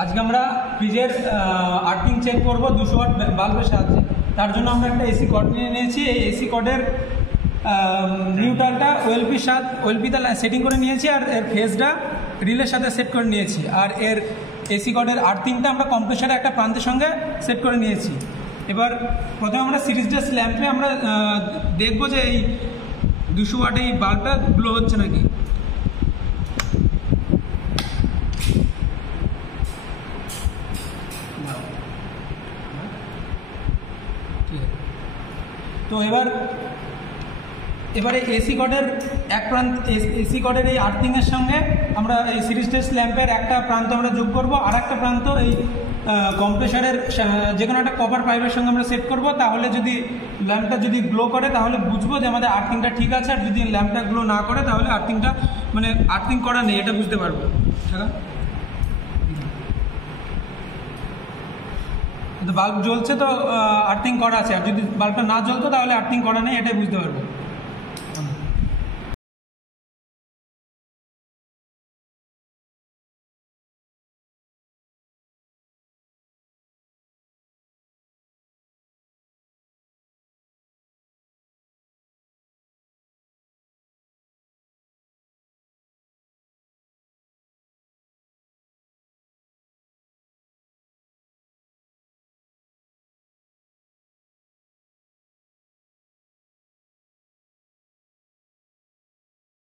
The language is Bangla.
আজকে আমরা ফ্রিজের আর্থিং চেক করব 200 ওয়াট বাল্বের সাহায্যে। তার জন্য আমরা একটা এসি কর্ড নিয়ে নিয়েছি। এই এসি কর্ডের নিউট্রালটা ওএলপিতে সেটিং করে নিয়েছি, আর এর ফেজটা রিলের সাথে সেট করে নিয়েছি, আর এর এসি কর্ডের আর্থিংটা আমরা কম্প্রেসারের একটা প্রান্তের সঙ্গে সেট করে নিয়েছি। এবার প্রথমে আমরা সিরিজ ডেস ল্যাম্পে আমরা দেখবো যে এই 200 ওয়াট এই বাল্বটা গ্লো হচ্ছে নাকি। তো এবারে এসি কর্ডের এক প্রান্ত, এসি কর্ডের এই আর্থিংয়ের সঙ্গে আমরা এই সিরিজ টেস্ট ল্যাম্পের একটা প্রান্ত আমরা যোগ করব, আর একটা প্রান্ত এই কম্প্রেসারের যে কোনো একটা কপার পাইপের সঙ্গে আমরা সেট করব। তাহলে যদি ল্যাম্পটা যদি গ্লো করে তাহলে বুঝবো যে আমাদের আর্থিংটা ঠিক আছে, আর যদি ল্যাম্পটা গ্লো না করে তাহলে আর্থিংটা মানে আর্থিং করা নেই, এটা বুঝতে পারবো। বাল্ব জ্বলছে তো আর্থিং করা আছে, আর যদি বাল্বটা না জ্বলতো তাহলে আর্থিং করা নেই, এটাই বুঝতে পারবো।